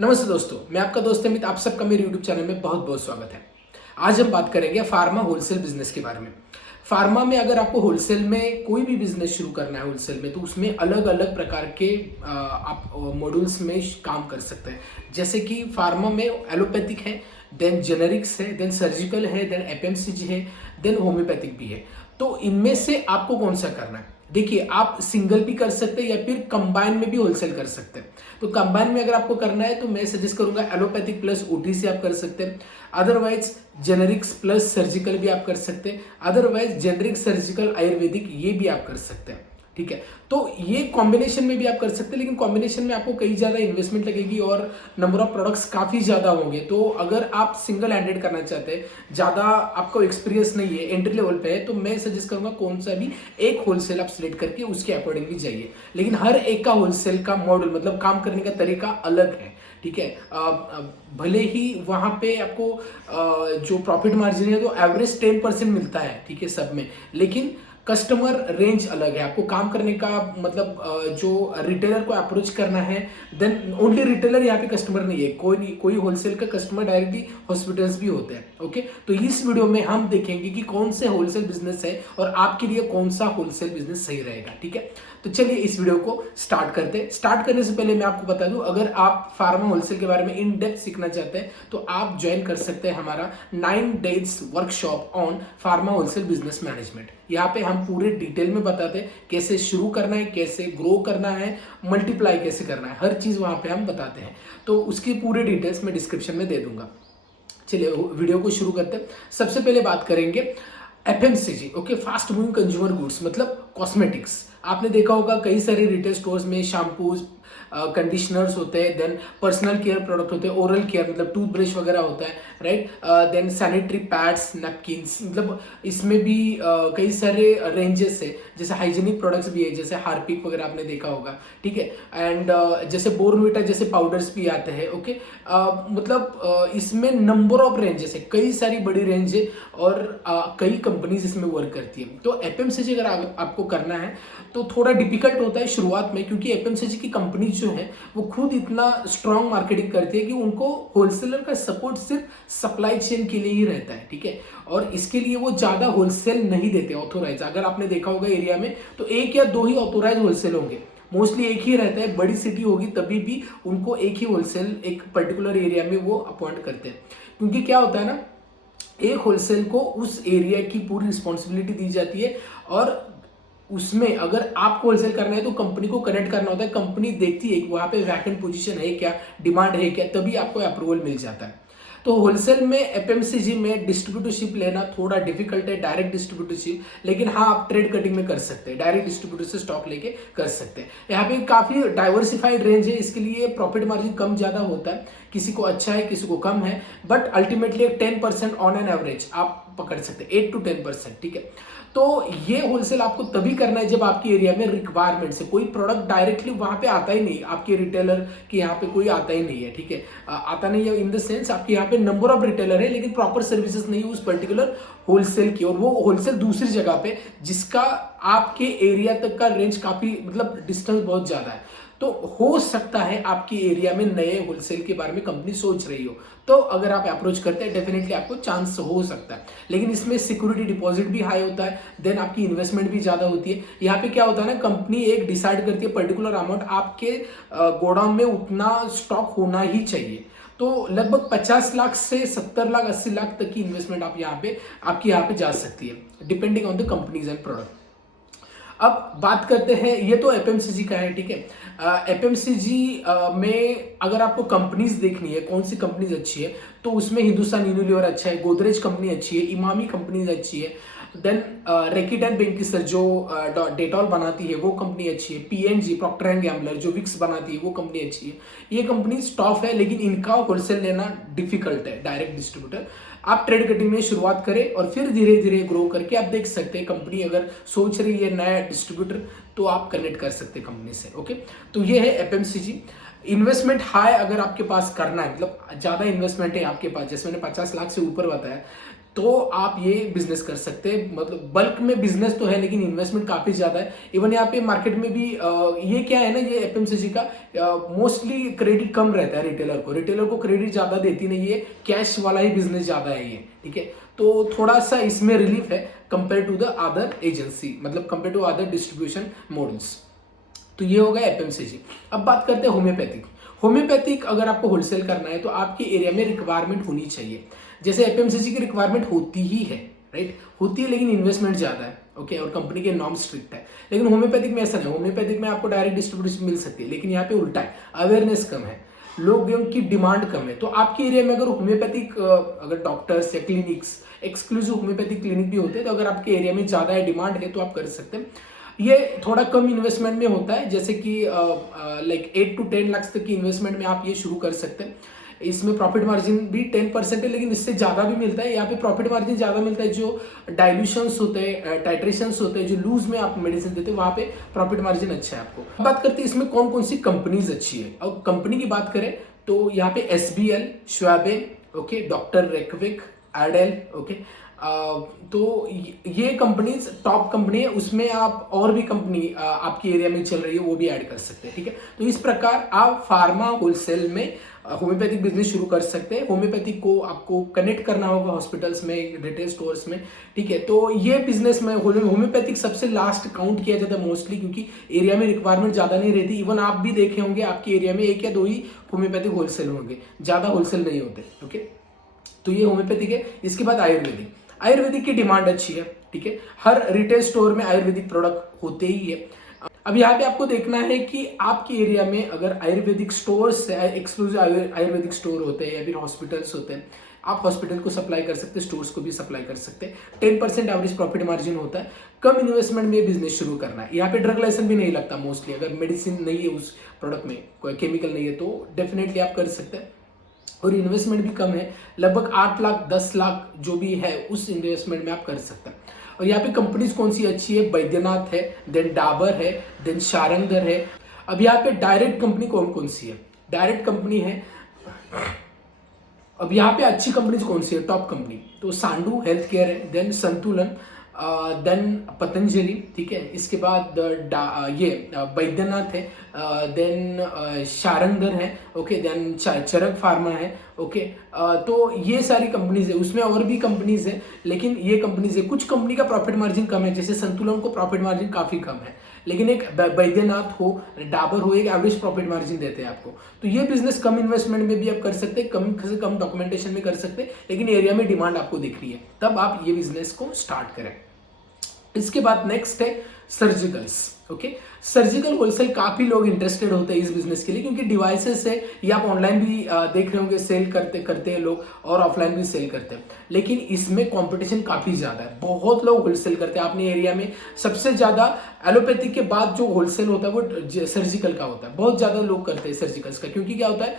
नमस्ते दोस्तों, मैं आपका दोस्त अमित। आप सबका मेरे यूट्यूब चैनल में बहुत बहुत स्वागत है। आज हम बात करेंगे फार्मा होलसेल बिजनेस के बारे में। फार्मा में अगर आपको होलसेल में कोई भी बिजनेस शुरू करना है होलसेल में, तो उसमें अलग अलग प्रकार के आप मॉड्यूल्स में काम कर सकते हैं। जैसे कि फार्मा में एलोपैथिक है, देन जेनेरिक्स है, देन सर्जिकल है, देन एफएमसीजी है, देन होम्योपैथिक भी है। तो इनमें से आपको कौन सा करना है? देखिए, आप सिंगल भी कर सकते हैं या फिर कंबाइन में भी होलसेल कर सकते हैं। तो कंबाइन में अगर आपको करना है तो मैं सजेस्ट करूंगा एलोपैथिक प्लस ओटीसी आप कर सकते हैं। अदरवाइज जेनेरिक्स प्लस सर्जिकल भी आप कर सकते हैं। अदरवाइज जेनेरिक सर्जिकल आयुर्वेदिक ये भी आप कर सकते हैं। ठीक है, तो ये कॉम्बिनेशन में भी आप कर सकते हैं, लेकिन कॉम्बिनेशन में आपको कई ज़्यादा इन्वेस्टमेंट लगेगी और नंबर ऑफ प्रोडक्ट्स काफ़ी ज़्यादा होंगे। तो अगर आप सिंगल हैंडेड करना चाहते हैं, ज़्यादा आपको एक्सपीरियंस नहीं है, एंट्री लेवल पे है, तो मैं सजेस्ट करूंगा कौन सा भी एक होलसेल आप सिलेक्ट करके उसके अकॉर्डिंगली जाइए। लेकिन हर एक का होलसेल का मॉडल मतलब काम करने का तरीका अलग है। ठीक है, भले ही वहाँ पे आपको जो प्रॉफिट मार्जिन है तो एवरेज 10% मिलता है, ठीक है, सब में, लेकिन कस्टमर रेंज अलग है। आपको काम करने का मतलब जो रिटेलर को अप्रोच करना है, देन ओनली रिटेलर यहाँ पे कस्टमर नहीं है, कोई होलसेल का कस्टमर डायरेक्टली हॉस्पिटल्स भी होते हैं। ओके, तो इस वीडियो में हम देखेंगे कि कौन से होलसेल बिजनेस है और आपके लिए कौन सा होलसेल बिजनेस सही रहेगा। ठीक है, तो चलिए इस वीडियो को स्टार्ट करते हैं। स्टार्ट करने से पहले मैं आपको बता दूं, अगर आप फार्मा होलसेल के बारे में इन डेप्थ सीखना चाहते हैं तो आप ज्वाइन कर सकते हैं हमारा 9 days workshop on pharma wholesale business management. यहाँ पे हम पूरे डिटेल में बताते हैं कैसे शुरू करना है, कैसे ग्रो करना है, मल्टीप्लाई कैसे करना है, हर चीज वहां पे हम बताते हैं। तो उसकी पूरे डिटेल्स मैं डिस्क्रिप्शन में दे दूंगा। चलिए वीडियो को शुरू करते हैं। सबसे पहले बात करेंगे FMCG, okay, fast moving consumer goods मतलब कॉस्मेटिक्स। आपने देखा होगा कई सारे रिटेल स्टोर्स में शैम्पूज, कंडीशनर्स होते हैं, देन पर्सनल केयर प्रोडक्ट होते हैं, ओरल केयर मतलब टूथब्रश वगैरह होता है, right, then sanitary pads, napkins, मतलब इसमें भी कई सारे रेंजेस है। जैसे हाइजीनिक प्रोडक्ट्स भी है, जैसे हार्पिक वगैरह आपने देखा होगा, ठीक है, एंड जैसे बोर्नविटा जैसे पाउडर्स भी आते हैं। ओके, मतलब इसमें नंबर ऑफ रेंजेस है, कई सारी बड़ी रेंज है और कई कंपनीज इसमें वर्क करती है। तो एफएमसीजी अगर आपको करना है तो थोड़ा डिफिकल्ट होता है शुरुआत में, क्योंकि एफएमसीजी की कंपनी जो है वो खुद इतना स्ट्रॉन्ग मार्केटिंग करती है कि उनको होलसेलर का सपोर्ट सिर्फ सप्लाई चेन के लिए ही रहता है। ठीक है, और इसके लिए वो ज्यादा होलसेल नहीं देते ऑथोराइज। अगर आपने देखा होगा एरिया में तो एक या दो ही ऑथोराइज होलसेल होंगे, मोस्टली एक ही रहता है। बड़ी सिटी होगी तभी भी उनको एक ही होलसेल एक पर्टिकुलर एरिया में वो अपॉइंट करते हैं, क्योंकि क्या होता है ना, एक होलसेल को उस एरिया की पूरी रिस्पॉन्सिबिलिटी दी जाती है और उसमें अगर आपको होलसेल करना है तो कंपनी को कनेक्ट करना होता है। कंपनी देखती है कि वहां पे वैकेंट पोजीशन है क्या, डिमांड है क्या, तभी आपको अप्रूवल मिल जाता है। तो होलसेल में एफएमसीजी में डिस्ट्रीब्यूटरशिप लेना थोड़ा डिफिकल्ट है, डायरेक्ट डिस्ट्रीब्यूटरशिप, लेकिन हाँ आप ट्रेड कटिंग में कर सकते हैं, डायरेक्ट डिस्ट्रीब्यूटर से स्टॉक लेके कर सकते हैं। यहाँ पे काफी डाइवर्सिफाइड रेंज है, इसके लिए प्रॉफिट मार्जिन कम ज्यादा होता है, किसी को अच्छा है किसी को कम है, बट अल्टीमेटली एक 10% ऑन एन एवरेज आप पकड़ सकते हैं, 8 to 10%। ठीक है, तो ये होलसेल आपको तभी करना है जब आपके एरिया में रिक्वायरमेंट से कोई प्रोडक्ट डायरेक्टली वहां पे आता ही नहीं, आपके रिटेलर के यहाँ पे कोई आता ही नहीं है। ठीक है, आता नहीं है इन द सेंस आपके यहाँ पे नंबर ऑफ रिटेलर है लेकिन प्रॉपर सर्विसेज नहीं उस पर्टिकुलर होलसेल की, और वो होलसेल दूसरी जगह पे जिसका आपके एरिया तक का रेंज काफी मतलब डिस्टेंस बहुत ज्यादा है। तो हो सकता है आपके एरिया में नए होलसेल के बारे में कंपनी सोच रही हो, तो अगर आप अप्रोच करते हैं डेफिनेटली आपको चांस हो सकता है। लेकिन इसमें सिक्योरिटी डिपॉजिट भी हाई होता है, देन आपकी इन्वेस्टमेंट भी ज्यादा होती है। यहाँ पे क्या होता है ना, कंपनी एक डिसाइड करती है पर्टिकुलर अमाउंट आपके गोडाउन में उतना स्टॉक होना ही चाहिए। तो लगभग 50 लाख से 70 लाख 80 लाख तक की इन्वेस्टमेंट आप यहाँ पे आपकी यहाँ पे जा सकती है, depending on the companies and product. अब बात करते हैं, ये तो एफएमसीजी का है। ठीक है, एफएमसीजी में अगर आपको कंपनीज देखनी है कौन सी कंपनीज अच्छी है, तो उसमें हिंदुस्तान यूनिलीवर अच्छा है, गोदरेज कंपनी अच्छी है, इमामी कंपनी अच्छी है, देन रेकिट एंड बेंकिसर जो डेटॉल बनाती है वो कंपनी अच्छी है, पीएनजी प्रॉक्टर एंड गैम्बलर जो विक्स बनाती है वो कंपनी अच्छी है। ये कंपनी टॉप है, लेकिन इनका होलसेल लेना डिफिकल्ट है, डायरेक्ट डिस्ट्रीब्यूटर। आप ट्रेड कटिंग में शुरुआत करें और फिर धीरे धीरे ग्रो करके आप देख सकते हैं, कंपनी अगर सोच रही है नया डिस्ट्रीब्यूटर तो आप कनेक्ट कर सकते हैं कंपनी से। ओके, तो ये है एफएमसीजी। इन्वेस्टमेंट हाई अगर आपके पास करना है, मतलब ज्यादा इन्वेस्टमेंट है आपके पास, जैसे मैंने 50 लाख से ऊपर बताया, तो आप ये बिजनेस कर सकते हैं। मतलब बल्क में बिजनेस तो है लेकिन इन्वेस्टमेंट काफ़ी ज़्यादा है। इवन यहाँ पे मार्केट में भी ये क्या है ना, ये एफएमसीजी का मोस्टली क्रेडिट कम रहता है रिटेलर को क्रेडिट ज़्यादा देती नहीं है, कैश वाला ही बिजनेस ज़्यादा है ये, ठीक है। तो थोड़ा सा इसमें रिलीफ है compare to the other agency, मतलब compare to other distribution models. तो ये होगा एफएमसीजी। अब बात करते हैं होम्योपैथिक अगर आपको होलसेल करना है तो आपके एरिया में रिक्वायरमेंट होनी चाहिए। जैसे एफएमसीजी की रिक्वायरमेंट होती ही है, राइट, होती है, लेकिन इन्वेस्टमेंट ज़्यादा है, ओके, और कंपनी के नॉर्म स्ट्रिक्ट है। लेकिन होम्योपैथिक में ऐसा नहीं, होम्योपैथिक में आपको डायरेक्ट डिस्ट्रीब्यूशन मिल सकती है, लेकिन यहाँ पे उल्टा है, अवेयरनेस कम है, लोगों की डिमांड कम है। तो आपके एरिया में अगर होम्योपैथिक अगर डॉक्टर्स या क्लिनिक्स, एक्सक्लूसिव होम्योपैथिक क्लिनिक भी होते हैं, तो अगर आपके एरिया में ज़्यादा है, डिमांड है, तो आप कर सकते हैं। ये थोड़ा कम इन्वेस्टमेंट में होता है, जैसे कि लाइक 8 to 10 लाख तक की इन्वेस्टमेंट में आप ये शुरू कर सकते हैं। इसमें प्रॉफिट मार्जिन भी 10% है, लेकिन इससे ज़्यादा भी मिलता है। यहाँ पे प्रॉफिट मार्जिन ज़्यादा मिलता है, जो डाइल्यूशंस होते हैं, टाइट्रेशंस होते हैं, जो लूज में आप मेडिसिन देते हैं, वहाँ पे प्रॉफिट मार्जिन अच्छा है आपको। बात करते हैं इसमें कौन कौन सी कंपनीज अच्छी है। और कंपनी की बात करें तो यहाँ पे SBL, Schwabe, okay, doctor Reckeweg, Adel, okay. तो ये कंपनीज टॉप कंपनी है, उसमें आप और भी कंपनी आपकी एरिया में चल रही है वो भी ऐड कर सकते हैं, ठीक है। तो इस प्रकार आप फार्मा होलसेल में होम्योपैथिक बिजनेस शुरू कर सकते हैं। होम्योपैथिक को आपको कनेक्ट करना होगा हॉस्पिटल्स में, रिटेल स्टोर्स में, ठीक है। तो ये बिजनेस में होम्योपैथिक सबसे लास्ट काउंट किया जाता है मोस्टली, क्योंकि एरिया में रिक्वायरमेंट ज़्यादा नहीं रहती। इवन आप भी देखे होंगे आपके एरिया में 1 या 2 ही होम्योपैथिक होलसेल होंगे, ज़्यादा होलसेल नहीं होते, ओके। तो ये होम्योपैथिक है। इसके बाद आयुर्वेदिक की डिमांड अच्छी है, ठीक है। हर रिटेल स्टोर में आयुर्वेदिक प्रोडक्ट होते ही है। अब यहाँ पे आपको देखना है कि आपके एरिया में अगर Ayurvedic stores, exclusive Ayurvedic store होते हैं या फिर हॉस्पिटल्स होते हैं, आप हॉस्पिटल को सप्लाई कर सकते हैं, स्टोर्स को भी सप्लाई कर सकते हैं। 10% एवरेज प्रॉफिट मार्जिन होता है। कम इन्वेस्टमेंट में बिजनेस शुरू करना है। यहाँ पे ड्रग लाइसेंस भी नहीं लगता मोस्टली, अगर मेडिसिन नहीं है उस प्रोडक्ट में, कोई केमिकल नहीं है, तो डेफिनेटली आप कर सकते हैं। और इन्वेस्टमेंट भी कम है, लगभग 8 लाख 10 लाख जो भी है उस इन्वेस्टमेंट में आप कर सकते हैं। और यहाँ पे कंपनीज कौन सी अच्छी है, बैद्यनाथ है, देन डाबर है, देन शारंगधर है। अब यहाँ पे डायरेक्ट कंपनी कौन कौन सी है, डायरेक्ट कंपनी है। अब यहाँ पे अच्छी कंपनीज कौन सी है, टॉप कंपनी, तो सांडू हेल्थ केयर है, देन संतुलन, देन पतंजलि, ठीक है। इसके बाद ये बैद्यनाथ है, देन शारंगधर है, ओके, देन चरक फार्मा है, ओके। तो ये सारी कंपनीज है, उसमें और भी कंपनीज है, लेकिन ये कंपनीज है। कुछ कंपनी का प्रॉफिट मार्जिन कम है, जैसे संतुलन को प्रॉफिट मार्जिन काफ़ी कम है, लेकिन एक बैद्यनाथ हो, डाबर हो, एक एवरेज प्रॉफिट मार्जिन देते हैं आपको। तो ये बिजनेस कम इन्वेस्टमेंट में भी आप कर सकते हैं, कम से कम डॉक्यूमेंटेशन में कर सकते हैं, लेकिन एरिया में डिमांड आपको दिख रही है, तब आप ये बिजनेस को स्टार्ट करें। इसके बाद नेक्स्ट है सर्जिकल्स, ओके। सर्जिकल होलसेल काफ़ी लोग इंटरेस्टेड होते हैं इस बिजनेस के लिए, क्योंकि डिवाइसेस है, ये आप ऑनलाइन भी देख रहे होंगे, सेल करते हैं लोग, और ऑफलाइन भी सेल करते हैं। लेकिन इसमें कंपटीशन काफ़ी ज़्यादा है, बहुत लोग होलसेल करते हैं। अपने एरिया में सबसे ज़्यादा एलोपैथिक के बाद जो होलसेल होता है वो सर्जिकल का होता है, बहुत ज़्यादा लोग करते हैं सर्जिकल्स का, क्योंकि क्या होता है,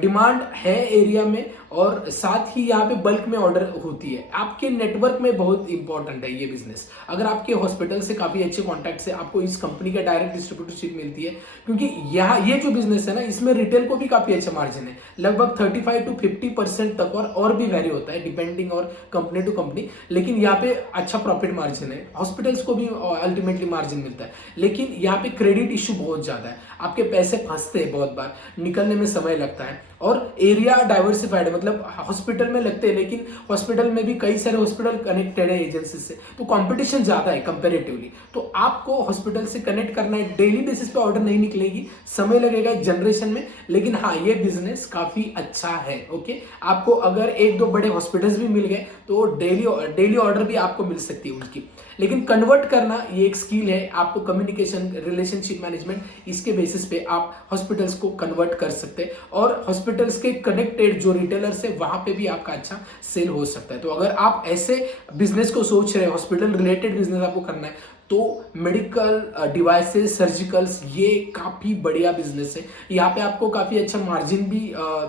डिमांड है एरिया में, और साथ ही यहाँ पे बल्क में ऑर्डर होती है। आपके नेटवर्क में बहुत इंपॉर्टेंट है ये बिजनेस। अगर आपके हॉस्पिटल से काफ़ी अच्छे कॉन्टैक्ट से आपको इस कंपनी का डायरेक्ट डिस्ट्रीब्यूटरशिप मिलती है, क्योंकि यहाँ ये जो बिजनेस है ना, इसमें रिटेल को भी काफ़ी अच्छा मार्जिन है, लगभग 35 to 50% तक, और भी वैरी होता है डिपेंडिंग और कंपनी टू कंपनी, लेकिन यहाँ पे अच्छा प्रॉफिट मार्जिन है। हॉस्पिटल्स को भी अल्टीमेटली मार्जिन मिलता है, लेकिन यहाँ पे क्रेडिट इशू बहुत ज़्यादा है, आपके पैसे फंसते हैं, बहुत बार निकलने में समय लगता है। और एरिया डाइवर्सिफाइड है, मतलब हॉस्पिटल में लगते हैं, लेकिन हॉस्पिटल में भी कई सारे हॉस्पिटल कनेक्टेड है एजेंसी से, तो कंपटीशन ज़्यादा है कंपेरेटिवली। तो आपको हॉस्पिटल से कनेक्ट करना है, डेली बेसिस पे ऑर्डर नहीं निकलेगी, समय लगेगा जनरेशन में, लेकिन हाँ ये बिजनेस काफ़ी अच्छा है, ओके। आपको अगर 1-2 बड़े हॉस्पिटल्स भी मिल गए तो डेली ऑर्डर भी आपको मिल सकती है उनकी। लेकिन कन्वर्ट करना ये एक स्किल है, आपको कम्युनिकेशन, रिलेशनशिप मैनेजमेंट, इसके बेसिस पे आप हॉस्पिटल्स को कन्वर्ट कर सकते हैं, और हॉस्पिटल्स के कनेक्टेड जो रिटेलर्स है वहां पे भी आपका अच्छा सेल हो सकता है। तो अगर आप ऐसे बिजनेस को सोच रहे हैं, हॉस्पिटल रिलेटेड बिजनेस आपको करना है, तो मेडिकल डिवाइसेस, सर्जिकल्स, ये काफ़ी बढ़िया बिजनेस है। यहाँ पे आपको काफ़ी अच्छा मार्जिन भी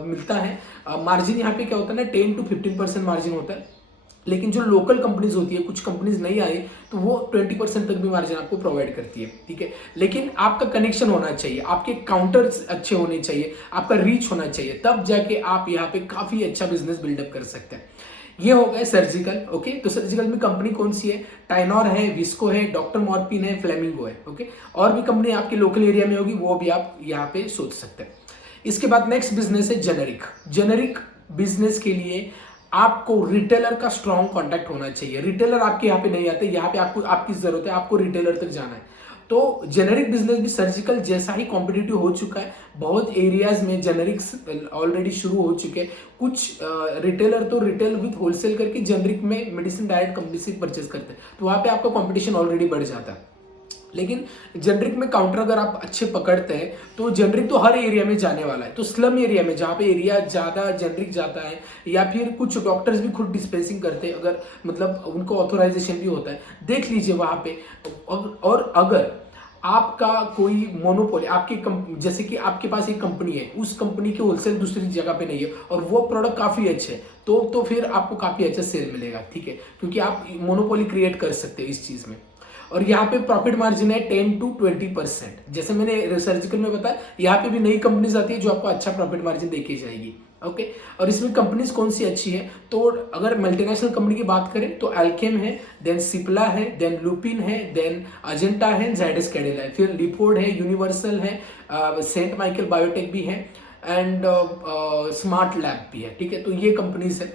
मिलता है। मार्जिन यहाँ पे क्या होता है ना, 10 to 15% मार्जिन होता है, लेकिन जो लोकल कंपनीज होती है, कुछ कंपनीज नहीं आई तो वो 20% तक भी मार्जिन आपको प्रोवाइड करती है, ठीक है। लेकिन आपका कनेक्शन होना चाहिए, आपके काउंटर्स अच्छे होने चाहिए, आपका रीच होना चाहिए, तब जाके आप यहाँ पे काफ़ी अच्छा बिजनेस बिल्डअप कर सकते हैं। ये हो गए सर्जिकल। ओके, तो सर्जिकल में कंपनी कौन सी है? टाइनॉर है, विस्को है, डॉक्टर मॉर्पिन है, फ्लेमिंगो है। ओके, और भी कंपनी आपके लोकल एरिया में होगी, वो भी आप यहाँ पे सोच सकते हैं। इसके बाद नेक्स्ट बिजनेस है जेनेरिक। जेनेरिक बिजनेस के लिए आपको रिटेलर का स्ट्रॉन्ग कॉन्टैक्ट होना चाहिए। रिटेलर आपके यहाँ पे नहीं आते, यहाँ पे आपको आपकी जरूरत है, आपको रिटेलर तक जाना है। तो जेनेरिक बिजनेस भी सर्जिकल जैसा ही कॉम्पिटिटिव हो चुका है। बहुत एरियाज में जेनेरिक्स ऑलरेडी शुरू हो चुके हैं। कुछ रिटेलर तो रिटेल विथ होलसेल करके जेनेरिक में मेडिसिन डायरेक्ट कंपनी से परचेज करते हैं, तो वहाँ पे आपका कॉम्पिटिशन ऑलरेडी बढ़ जाता है। लेकिन जेनरिक में काउंटर अगर आप अच्छे पकड़ते हैं तो जेनरिक तो हर एरिया में जाने वाला है। तो स्लम एरिया में जहाँ पे एरिया ज़्यादा जेनरिक जाता है, या फिर कुछ डॉक्टर्स भी खुद डिस्पेंसिंग करते हैं, अगर मतलब उनको ऑथोराइजेशन भी होता है, देख लीजिए वहाँ पे। और अगर आपका कोई मोनोपोली आपकी जैसे कि आपके पास एक कंपनी है, उस कंपनी के होलसेल दूसरी जगह पे नहीं है और वो प्रोडक्ट काफ़ी अच्छे है, तो फिर आपको काफ़ी अच्छा सेल मिलेगा। ठीक है, क्योंकि आप मोनोपोली क्रिएट कर सकते हैं इस चीज़ में। और यहाँ पे प्रॉफिट मार्जिन है 10 to 20%। जैसे मैंने सर्जिकल में बताया, यहाँ पे भी नई कंपनीज आती है जो आपको अच्छा प्रॉफिट मार्जिन देके जाएगी। ओके, और इसमें कंपनीज कौन सी अच्छी है? तो अगर मल्टीनेशनल कंपनी की बात करें तो अल्केम है, देन सिप्ला है, देन लुपिन है, देन अजेंटा है, जाइडस कैडिला है, फिर लिफोर्ड है, यूनिवर्सल है, सेंट माइकल बायोटेक भी है, एंड स्मार्ट लैब भी है। ठीक है, तो ये कंपनीज है।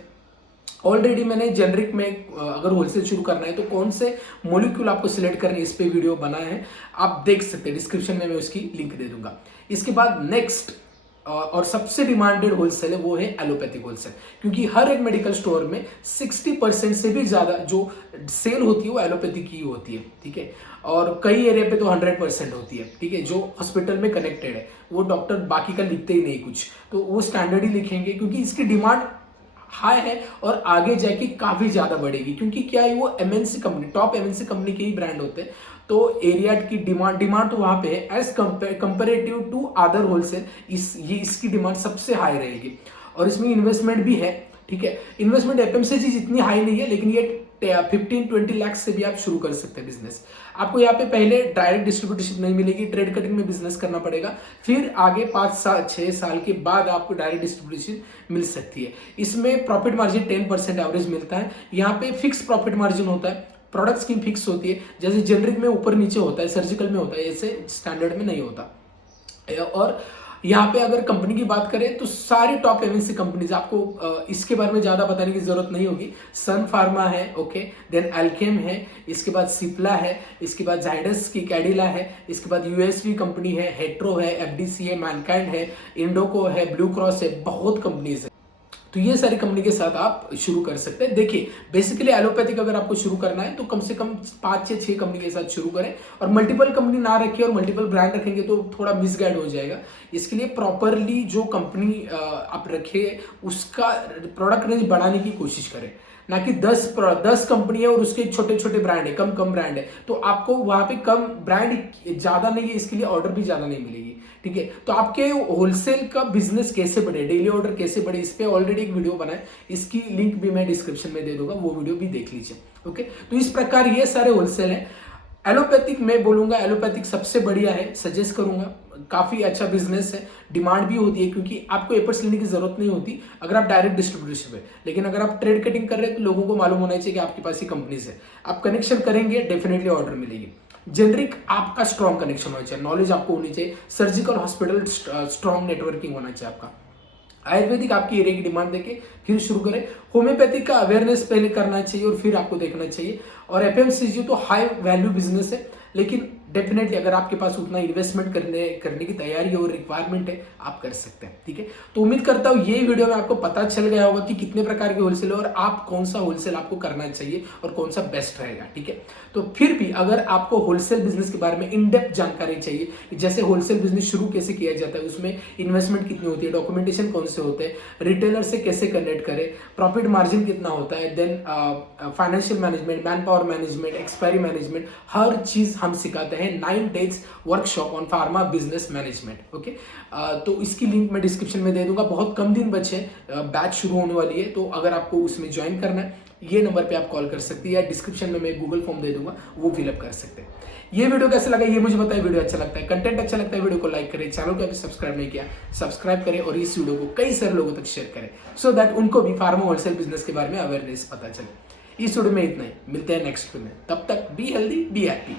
ऑलरेडी मैंने जेनरिक में अगर होलसेल शुरू करना है तो कौन से मॉलिक्यूल आपको सिलेक्ट करने, इस पे वीडियो बना है, आप देख सकते हैं, डिस्क्रिप्शन में मैं उसकी लिंक दे दूंगा। इसके बाद नेक्स्ट और सबसे डिमांडेड होलसेल है वो है एलोपैथिक होलसेल, क्योंकि हर एक मेडिकल स्टोर में 60% से भी ज़्यादा जो सेल होती है वो एलोपैथिक की होती है। ठीक है, और कई एरिया पे तो 100% होती है। ठीक है, जो हॉस्पिटल में कनेक्टेड है वो डॉक्टर बाकी का लिखते ही नहीं कुछ, तो वो स्टैंडर्ड ही लिखेंगे, क्योंकि इसकी डिमांड हाई है और आगे जाके काफ़ी ज़्यादा बढ़ेगी। क्योंकि क्या है, वो MNC company, top MNC company के ही ब्रांड होते हैं, तो एरिया की डिमांड तो वहाँ पे है as comparative to other wholesale. इसकी डिमांड सबसे हाई रहेगी और इसमें इन्वेस्टमेंट भी है। ठीक है, इन्वेस्टमेंट एफएमसीजी जितनी हाई नहीं है, लेकिन ये 15-20 लाख से भी आप शुरू कर सकते हैं बिजनेस। आपको यहाँ पे पहले डायरेक्ट डिस्ट्रीब्यूटरशिप नहीं मिलेगी, ट्रेड कटिंग में बिजनेस करना पड़ेगा, फिर आगे 5-6 साल के बाद आपको डायरेक्ट डिस्ट्रीब्यूशन मिल सकती है। इसमें प्रॉफिट मार्जिन 10% एवरेज मिलता है। यहाँ पे फिक्स प्रॉफिट मार्जिन होता है, प्रोडक्ट्स की फिक्स होती है, जैसे जेनरिक में ऊपर नीचे होता है, सर्जिकल में होता है, ऐसे स्टैंडर्ड में नहीं होता। और यहाँ पे अगर कंपनी की बात करें तो सारी टॉप एमएनसी कंपनीज, आपको इसके बारे में ज़्यादा बताने की जरूरत नहीं होगी। सन फार्मा है, ओके, देन अल्केम है, इसके बाद सिप्ला है, इसके बाद जाइडस की कैडिला है, इसके बाद यूएसवी कंपनी है, हेट्रो है, एफडीसी है, मैनकाइंड है, इंडोको है, ब्लू क्रॉस है, बहुत कंपनीज है। तो ये सारी कंपनी के साथ आप शुरू कर सकते हैं। देखिए, बेसिकली एलोपैथिक अगर आपको शुरू करना है तो कम से कम 5 से 6 कंपनी के साथ शुरू करें, और मल्टीपल कंपनी ना रखें और मल्टीपल ब्रांड रखेंगे तो थोड़ा मिसगाइड हो जाएगा। इसके लिए प्रॉपरली जो कंपनी आप रखें उसका प्रोडक्ट रेंज बढ़ाने की कोशिश करें, ना कि 10 कंपनी है और उसके छोटे छोटे ब्रांड है, कम ब्रांड है, तो आपको वहाँ पे कम ब्रांड ज़्यादा नहीं है, इसके लिए ऑर्डर भी ज़्यादा नहीं मिलेगी। ठीक है, तो आपके होलसेल का बिजनेस कैसे बढ़े, डेली ऑर्डर कैसे बढ़े, इस पे ऑलरेडी एक वीडियो बना है, इसकी लिंक भी मैं डिस्क्रिप्शन में दे दूंगा, वो वीडियो भी देख लीजिए। ओके, तो इस प्रकार ये सारे होलसेल हैं। एलोपैथिक मैं बोलूंगा, एलोपैथिक सबसे बढ़िया है, सजेस्ट करूंगा, काफ़ी अच्छा बिजनेस है, डिमांड भी होती है, क्योंकि आपको एफर्ट्स लेने की जरूरत नहीं होती अगर आप डायरेक्ट डिस्ट्रीब्यूशन में। लेकिन अगर आप ट्रेड कटिंग कर रहे हैं तो लोगों को मालूम होना चाहिए कि आपके पास ही कंपनीज है, आप कनेक्शन करेंगे डेफिनेटली ऑर्डर मिलेगी। जेनरिक आपका स्ट्रॉन्ग कनेक्शन होना चाहिए, नॉलेज आपको होनी चाहिए, सर्जिकल हॉस्पिटल स्ट्रॉन्ग नेटवर्किंग होना चाहिए आपका। आयुर्वेदिक आपकी एरिया की डिमांड देके फिर शुरू करें। होम्योपैथिक का अवेयरनेस पहले करना चाहिए और फिर आपको देखना चाहिए। और एफएमसीजी तो हाई वैल्यू बिजनेस है, लेकिन डेफिनेटली अगर आपके पास उतना इन्वेस्टमेंट करने की तैयारी और रिक्वायरमेंट है, आप कर सकते हैं। ठीक है, तो उम्मीद करता हूँ ये वीडियो में आपको पता चल गया होगा कि कितने प्रकार के होलसेल है और आप कौन सा होलसेल आपको करना चाहिए और कौन सा बेस्ट रहेगा। ठीक है, तो फिर भी अगर आपको होलसेल बिजनेस के बारे में इन डेप्थ जानकारी चाहिए, जैसे होलसेल बिजनेस शुरू कैसे किया जाता है, उसमें इन्वेस्टमेंट कितनी होती है, डॉक्यूमेंटेशन कौन से होते हैं, रिटेलर से कैसे कनेक्ट करें, प्रॉफिट मार्जिन कितना होता है, then financial management, man power management, expiry management, हर चीज हम सिखाते हैं। 9 days workshop on pharma business management. Okay, तो इसकी लिंक मैं डिस्क्रिप्शन में दे दूंगा। बहुत कम दिन बचे, बैच शुरू होने वाली है, तो अगर आपको उसमें ज्वाइन करना है ये नंबर पे आप कॉल कर सकते हैं या डिस्क्रिप्शन में मैं गूगल फॉर्म दे दूंगा, वो फिलअप कर सकते हैं। ये वीडियो कैसा लगा ये मुझे बताएं। वीडियो अच्छा लगता है, कंटेंट अच्छा लगता है, वीडियो को लाइक करें, चैनल को अभी सब्सक्राइब नहीं किया सब्सक्राइब करें और इस वीडियो को कई सारे लोगों तक शेयर करें सो दैट उनको भी फार्मा होलसेल बिजनेस के बारे में अवेयरनेस पता चले। इस वीडियो में इतना ही, मिलते हैं नेक्स्ट वीडियो में, तब तक बी हेल्दी बी हैप्पी।